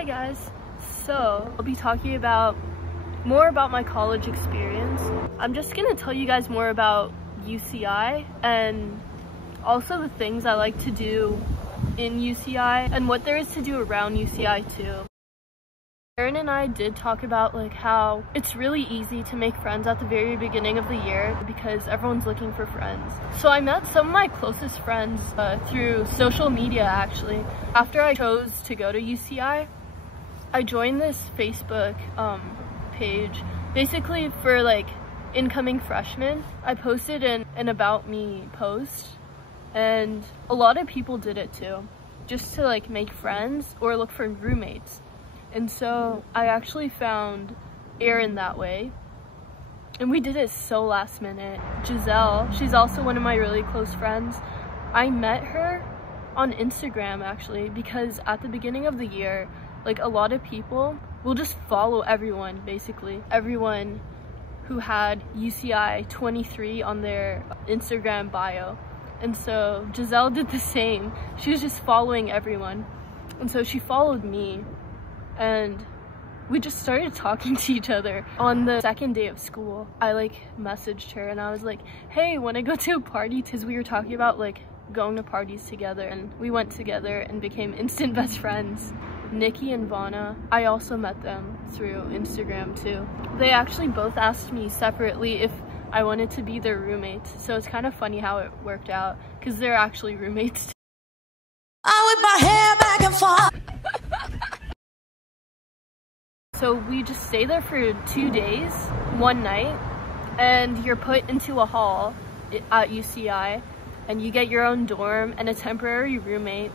Hi guys, so I'll be talking about more about my college experience. I'm just gonna tell you guys more about UCI and also the things I like to do in UCI and what there is to do around UCI too. Erin and I did talk about how it's really easy to make friends at the very beginning of the year because everyone's looking for friends. So I met some of my closest friends through social media actually. After I chose to go to UCI, I joined this Facebook page basically for incoming freshmen. I posted an about me post and a lot of people did it too, just to make friends or look for roommates. And so I actually found Erin that way. And we did it so last minute. Giselle, she's also one of my really close friends. I met her on Instagram actually because at the beginning of the year, a lot of people will just follow everyone, basically. Everyone who had UCI 23 on their Instagram bio. And so Giselle did the same. She was just following everyone. And so she followed me. And we just started talking to each other. On the second day of school, I messaged her and I was like, hey, wanna go to a party? Because we were talking about going to parties together, and we went together and became instant best friends. Nikki and Vana, I also met them through Instagram too. They actually both asked me separately if I wanted to be their roommates. So it's kind of funny how it worked out because they're actually roommates too. I whip my hair back and forth. So we just stay there for 2 days, one night, and you're put into a hall at UCI, and you get your own dorm and a temporary roommate,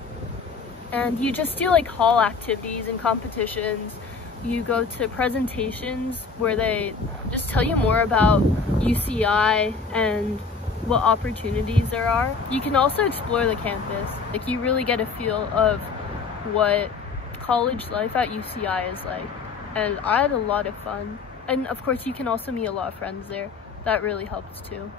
and you just do hall activities and competitions. You go to presentations where they just tell you more about UCI and what opportunities there are. You can also explore the campus. You really get a feel of what college life at UCI is like. And I had a lot of fun. And of course you can also meet a lot of friends there. That really helps too.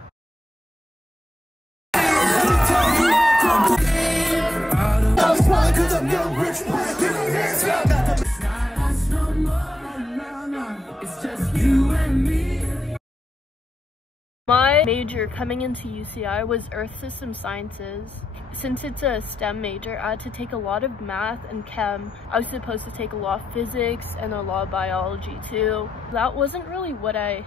My major coming into UCI was Earth System Sciences. Since it's a STEM major, I had to take a lot of math and chem. I was supposed to take a lot of physics and a lot of biology too. That wasn't really what I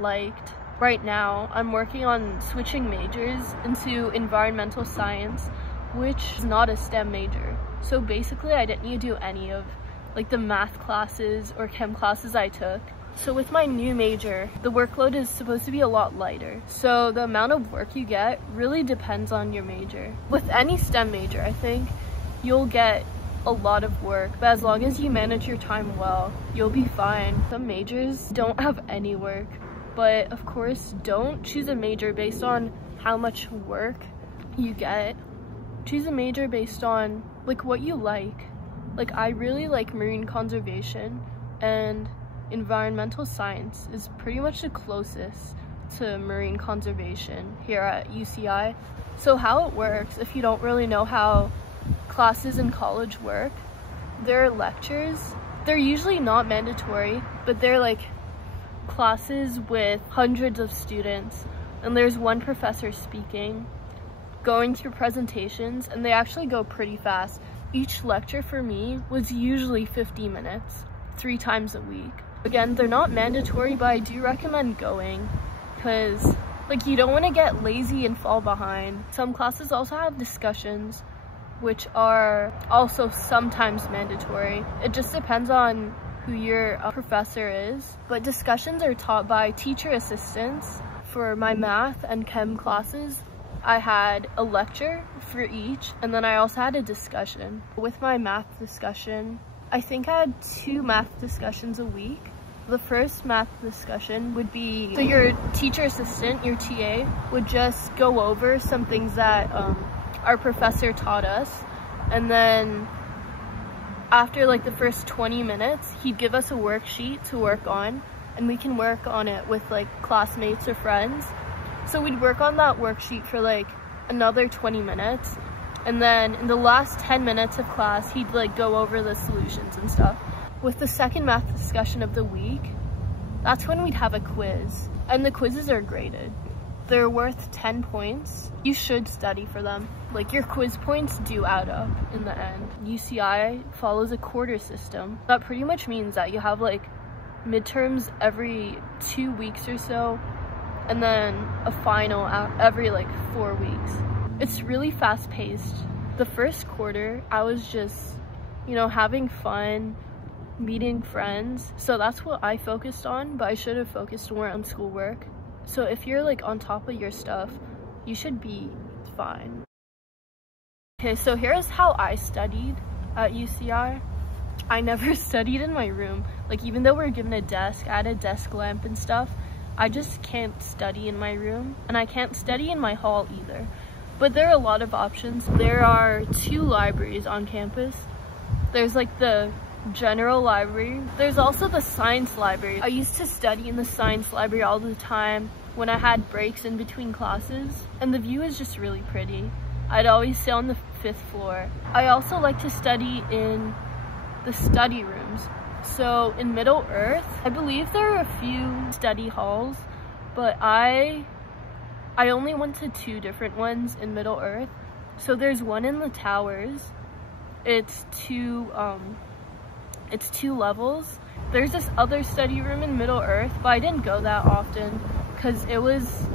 liked. Right now, I'm working on switching majors into environmental science, which is not a STEM major. So basically, I didn't need to do any of the math classes or chem classes I took. So with my new major, the workload is supposed to be a lot lighter. So the amount of work you get really depends on your major. With any STEM major, I think you'll get a lot of work, but as long as you manage your time well, you'll be fine. Some majors don't have any work, but of course, don't choose a major based on how much work you get. Choose a major based on what you like. I really like marine conservation, and environmental science is pretty much the closest to marine conservation here at UCI. So how it works, if you don't really know how classes in college work, their lectures, they're usually not mandatory, but they're classes with hundreds of students, and there's one professor speaking, going through presentations, and they actually go pretty fast. Each lecture for me was usually 50 minutes, 3 times a week. Again, they're not mandatory, but I do recommend going because you don't want to get lazy and fall behind. Some classes also have discussions, which are also sometimes mandatory. It just depends on who your professor is. But discussions are taught by teacher assistants. For my math and chem classes, I had a lecture for each, and then I also had a discussion. With my math discussion, I think I had 2 math discussions a week. The first math discussion would be, so your teacher assistant, your TA, would just go over some things that our professor taught us. And then after the first 20 minutes, he'd give us a worksheet to work on, and we can work on it with classmates or friends. So we'd work on that worksheet for another 20 minutes. And then in the last 10 minutes of class, he'd like go over the solutions and stuff. With the second math discussion of the week, that's when we'd have a quiz. And the quizzes are graded. They're worth 10 points. You should study for them. Like, your quiz points do add up in the end. UCI follows a quarter system. That pretty much means that you have like midterms every 2 weeks or so, and then a final every like 4 weeks. It's really fast paced. The first quarter, I was just, you know, having fun, meeting friends. So that's what I focused on, but I should have focused more on schoolwork. So if you're like on top of your stuff, you should be fine. Okay, so here's how I studied at UCI. I never studied in my room. Like, even though we were given a desk, I had a desk lamp and stuff, I just can't study in my room, and I can't study in my hall either. But there are a lot of options. There are 2 libraries on campus. There's like the general library. There's also the science library. I used to study in the science library all the time when I had breaks in between classes, and the view is just really pretty. I'd always sit on the 5th floor. I also like to study in the study rooms. So in Middle Earth, I believe there are a few study halls, but I only went to 2 different ones in Middle Earth. So there's one in the towers. It's 2 levels. There's this other study room in Middle Earth, but I didn't go that often because it was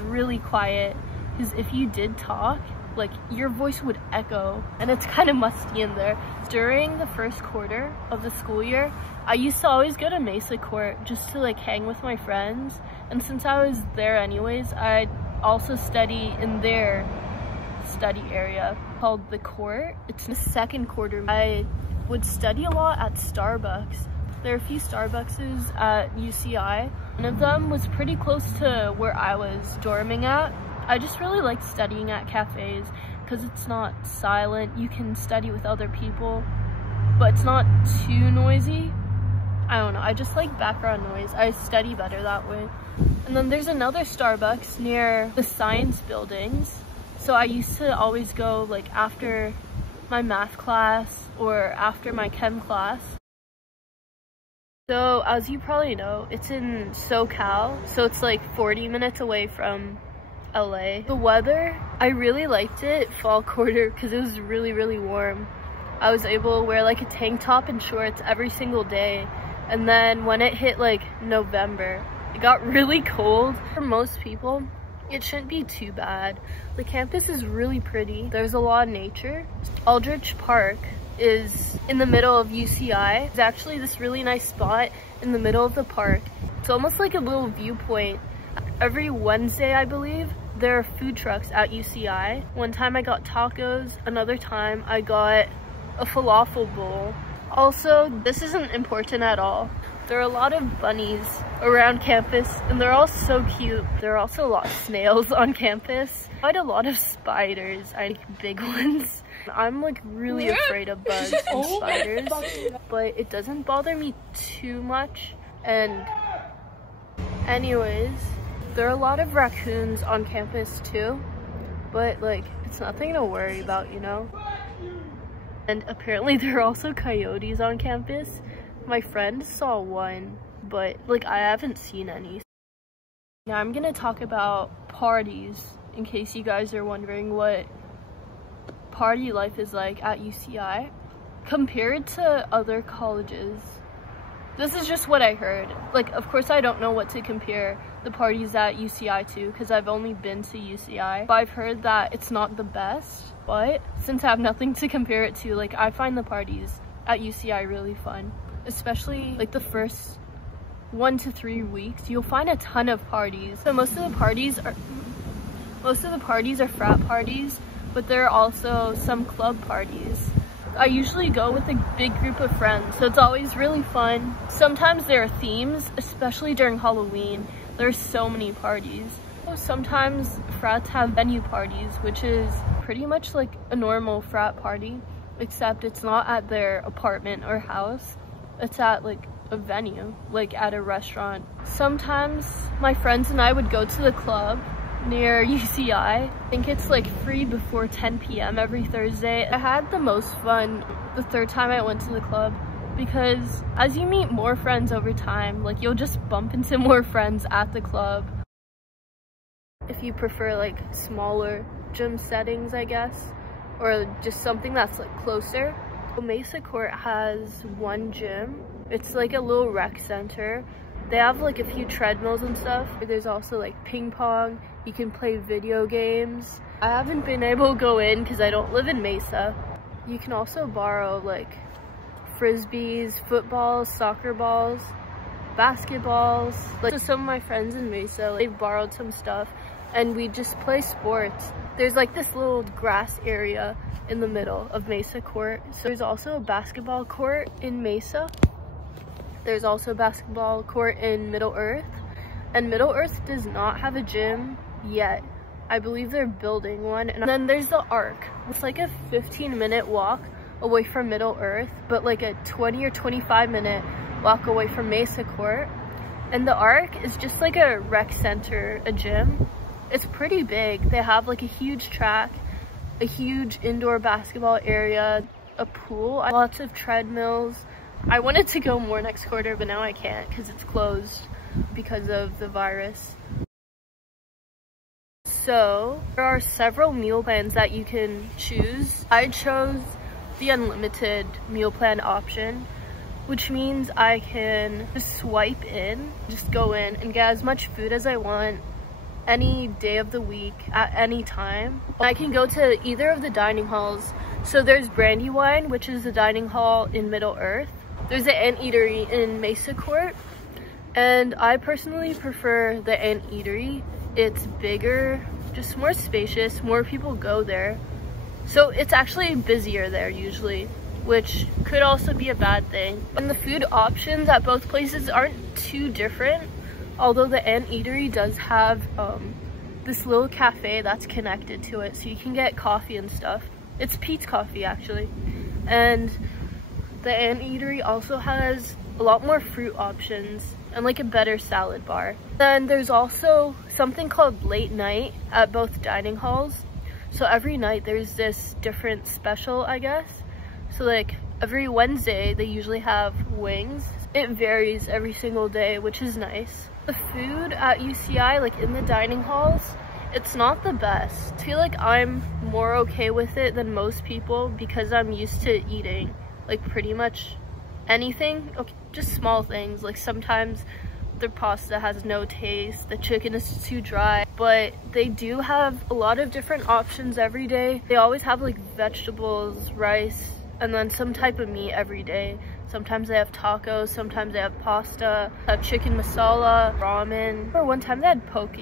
really quiet. Because if you did talk, like, your voice would echo, and it's kind of musty in there. During the first quarter of the school year, I used to always go to Mesa Court just to like hang with my friends, and since I was there anyways, I'd also study in their study area called the Court. It's the second quarter. I would study a lot at Starbucks. There are a few Starbuckses at UCI. One of them was pretty close to where I was dorming at. I just really like studying at cafes because it's not silent. You can study with other people, but it's not too noisy. I don't know, I just like background noise. I study better that way. And then there's another Starbucks near the science buildings. So I used to always go like after my math class or after my chem class. So as you probably know, it's in SoCal, so it's like 40 minutes away from LA. The weather, I really liked it fall quarter because it was really, really warm. I was able to wear like a tank top and shorts every single day. And then when it hit like November, it got really cold. For most people, it shouldn't be too bad. The campus is really pretty. There's a lot of nature. Aldrich Park is in the middle of UCI. It's actually this really nice spot in the middle of the park. It's almost like a little viewpoint. Every Wednesday, I believe, there are food trucks at UCI. One time I got tacos, another time I got a falafel bowl. Also, this isn't important at all. There are a lot of bunnies around campus, and they're all so cute. There are also a lot of snails on campus. Quite a lot of spiders, I like big ones. I'm like really afraid of bugs and spiders, but it doesn't bother me too much. And anyways, there are a lot of raccoons on campus too, but like, it's nothing to worry about, you know? And apparently there are also coyotes on campus. My friend saw one, but like, I haven't seen any. Now I'm gonna talk about parties, in case you guys are wondering what party life is like at UCI. Compared to other colleges, this is just what I heard. Like, of course I don't know what to compare the parties at UCI to, because I've only been to UCI, but I've heard that it's not the best. But since I have nothing to compare it to, like, I find the parties at UCI really fun. Especially like the first 1 to 3 weeks, you'll find a ton of parties. So most of the parties are frat parties, but there are also some club parties. I usually go with a big group of friends, so it's always really fun. Sometimes there are themes, especially during Halloween. There's so many parties. Sometimes frats have venue parties, which is pretty much like a normal frat party, except it's not at their apartment or house. It's at like a venue, like at a restaurant. Sometimes my friends and I would go to the club near UCI. I think it's like free before 10 p.m. every Thursday. I had the most fun the third time I went to the club because as you meet more friends over time, like you'll just bump into more friends at the club. If you prefer like smaller gym settings, I guess, or just something that's like closer. Mesa Court has one gym. It's like a little rec center. They have like a few treadmills and stuff. There's also like ping pong. You can play video games. I haven't been able to go in because I don't live in Mesa. You can also borrow like frisbees, footballs, soccer balls, basketballs. Like, so some of my friends in Mesa, they've borrowed some stuff and we just play sports. There's like this little grass area in the middle of Mesa Court. So there's also a basketball court in Mesa. There's also a basketball court in Middle Earth. And Middle Earth does not have a gym yet. I believe they're building one. And then there's the Arc. It's like a 15-minute walk away from Middle Earth, but like a 20 or 25-minute walk away from Mesa Court. And the Arc is just like a rec center, a gym. It's pretty big. They have like a huge track, a huge indoor basketball area, a pool, lots of treadmills. I wanted to go more next quarter, but now I can't because it's closed because of the virus. So there are several meal plans that you can choose. I chose the unlimited meal plan option, which means I can just swipe in, just go in and get as much food as I want any day of the week at any time. I can go to either of the dining halls. So there's Brandywine, which is the dining hall in Middle Earth. There's the Ant Eatery in Mesa Court, and I personally prefer the Ant Eatery. It's bigger, just more spacious, more people go there. So it's actually busier there usually, which could also be a bad thing. And the food options at both places aren't too different, although the Ant Eatery does have this little cafe that's connected to it, so you can get coffee and stuff. It's Pete's Coffee actually. And the Ant Eatery also has a lot more fruit options and like a better salad bar. Then there's also something called late night at both dining halls. So every night there's this different special, I guess. So like every Wednesday they usually have wings. It varies every single day, which is nice. The food at UCI, like in the dining halls, it's not the best. I feel like I'm more okay with it than most people because I'm used to eating like pretty much anything, okay, just small things. Like sometimes their pasta has no taste, the chicken is too dry, but they do have a lot of different options every day. They always have like vegetables, rice, and then some type of meat every day. Sometimes they have tacos, sometimes they have pasta, have chicken masala, ramen. Or one time they had poke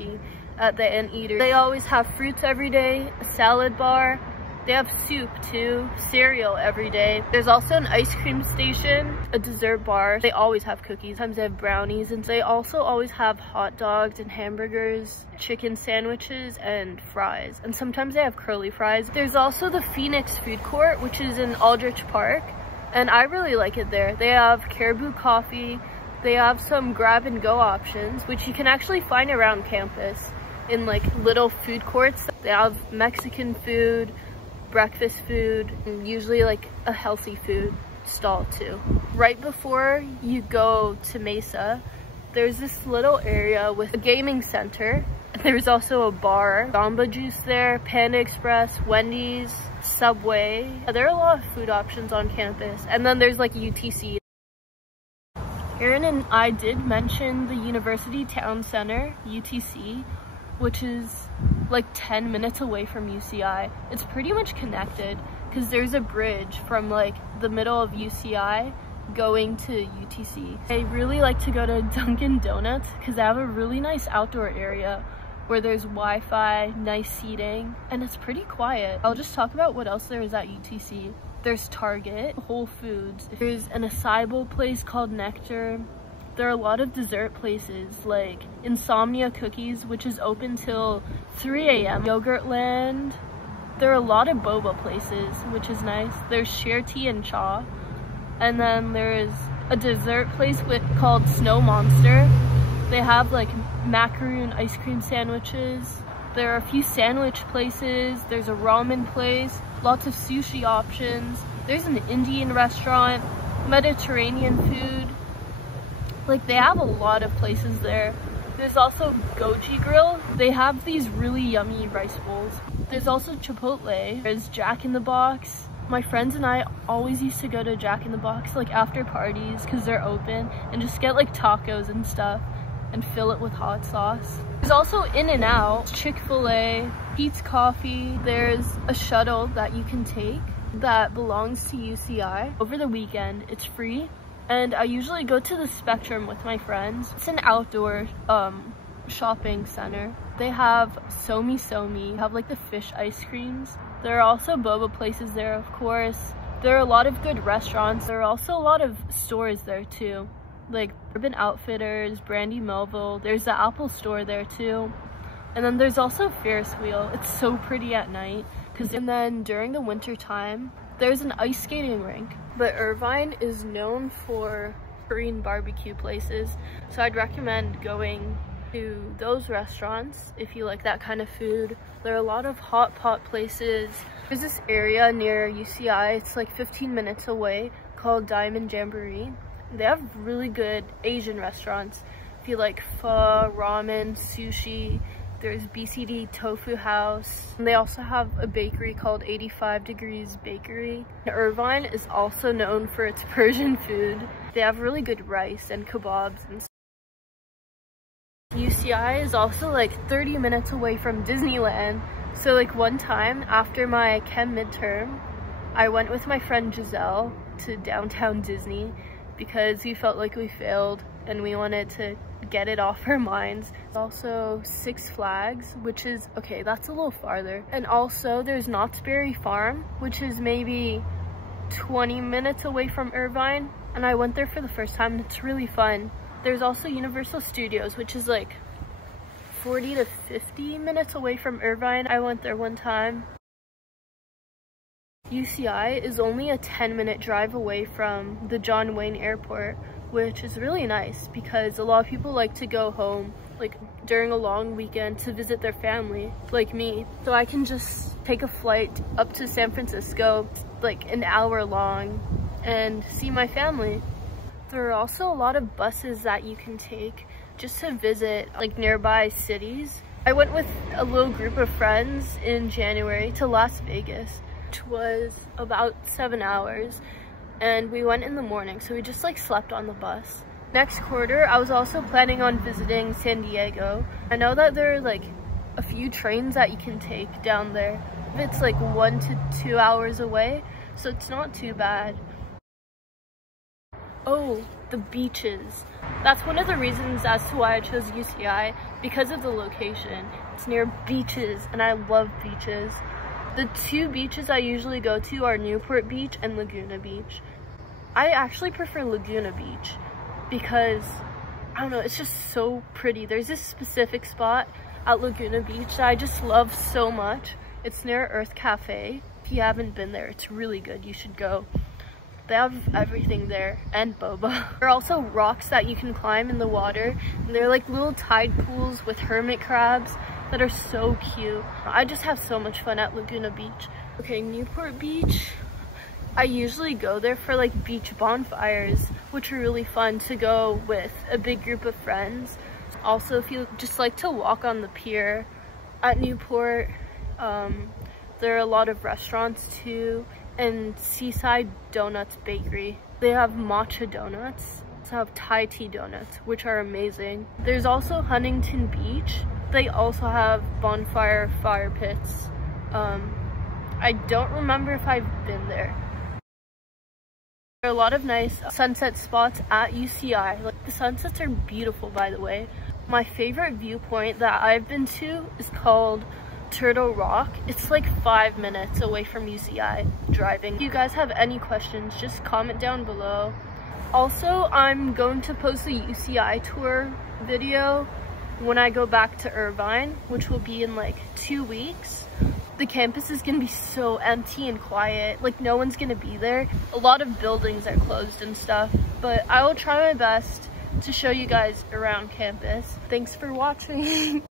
at the Ant Eater. They always have fruits every day, a salad bar. They have soup too, cereal every day. There's also an ice cream station, a dessert bar. They always have cookies. Sometimes they have brownies, and they also always have hot dogs and hamburgers, chicken sandwiches, and fries. And sometimes they have curly fries. There's also the Phoenix Food Court, which is in Aldrich Park, and I really like it there. They have Caribou coffee. They have some grab and go options, which you can actually find around campus in like little food courts. They have Mexican food, breakfast food, and usually like a healthy food stall too. Right before you go to Mesa, there's this little area with a gaming center. There's also a bar, Jamba Juice there, Panda Express, Wendy's, Subway. There are a lot of food options on campus. And then there's like UTC. Erin and I did mention the University Town Center, UTC, which is like 10 minutes away from UCI. It's pretty much connected because there's a bridge from like the middle of UCI going to UTC. I really like to go to Dunkin' Donuts because they have a really nice outdoor area where there's Wi-Fi, nice seating, and it's pretty quiet. I'll just talk about what else there is at UTC. There's Target, Whole Foods, there's an acai bowl place called Nectar. There are a lot of dessert places like Insomnia Cookies, which is open till 3 a.m. Yogurtland. There are a lot of boba places, which is nice. There's Share Tea and Cha. And then there's a dessert place called Snow Monster. They have like macaroon ice cream sandwiches. There are a few sandwich places, there's a ramen place, lots of sushi options, there's an Indian restaurant, Mediterranean food. Like, they have a lot of places there. There's also Goji Grill. They have these really yummy rice bowls. There's also Chipotle. There's Jack in the Box. My friends and I always used to go to Jack in the Box like after parties because they're open, and just get like tacos and stuff and fill it with hot sauce. There's also In-N-Out, Chick-fil-A, Pete's Coffee. There's a shuttle that you can take that belongs to UCI. Over the weekend, it's free. And I usually go to the Spectrum with my friends. It's an outdoor shopping center. They have Somi, have like the fish ice creams. There are also boba places there, of course. There are a lot of good restaurants. There are also a lot of stores there too, like Urban Outfitters, Brandy Melville. There's the Apple store there too. And then there's also Ferris wheel. It's so pretty at night. And then during the winter time, there's an ice skating rink. But Irvine is known for Korean barbecue places, so I'd recommend going to those restaurants if you like that kind of food. There are a lot of hot pot places. There's this area near UCI, it's like 15 minutes away, called Diamond Jamboree. They have really good Asian restaurants. If you like pho, ramen, sushi, there's BCD Tofu House. And they also have a bakery called 85 Degrees Bakery. Irvine is also known for its Persian food. They have really good rice and kebabs and stuff. UCI is also like 30 minutes away from Disneyland. So like one time after my chem midterm, I went with my friend Giselle to downtown Disney because we felt like we failed and we wanted to get it off our minds. There's also Six Flags, which is, okay, that's a little farther. And also there's Knott's Berry Farm, which is maybe 20 minutes away from Irvine. And I went there for the first time and it's really fun. There's also Universal Studios, which is like 40 to 50 minutes away from Irvine. I went there one time. UCI is only a 10-minute drive away from the John Wayne Airport, which is really nice because a lot of people like to go home like during a long weekend to visit their family, like me. So I can just take a flight up to San Francisco, like an hour long, and see my family. There are also a lot of buses that you can take just to visit like nearby cities. I went with a little group of friends in January to Las Vegas, which was about 7 hours. And we went in the morning, so we just like slept on the bus. Next quarter, I was also planning on visiting San Diego. I know that there are like a few trains that you can take down there. It's like 1 to 2 hours away, so it's not too bad. Oh, the beaches. That's one of the reasons as to why I chose UCI, because of the location. It's near beaches, and I love beaches. The two beaches I usually go to are Newport Beach and Laguna Beach. I actually prefer Laguna Beach because, I don't know, it's just so pretty. There's this specific spot at Laguna Beach that I just love so much. It's near Earth Cafe. If you haven't been there, it's really good. You should go. They have everything there, and boba. There are also rocks that you can climb in the water, and they're like little tide pools with hermit crabs that are so cute. I just have so much fun at Laguna Beach. Okay, Newport Beach. I usually go there for like beach bonfires, which are really fun to go with a big group of friends. Also, if you just like to walk on the pier at Newport, there are a lot of restaurants too, and Seaside Donuts Bakery. They have matcha donuts. They have Thai tea donuts, which are amazing. There's also Huntington Beach. They also have bonfire fire pits. I don't remember if I've been there. There are a lot of nice sunset spots at UCI. Like, the sunsets are beautiful, by the way. My favorite viewpoint that I've been to is called Turtle Rock. It's like 5 minutes away from UCI driving. If you guys have any questions, just comment down below. Also, I'm going to post a UCI tour video when I go back to Irvine, which will be in like 2 weeks. The campus is gonna be so empty and quiet, like no one's gonna be there. A lot of buildings are closed and stuff, but I will try my best to show you guys around campus. Thanks for watching.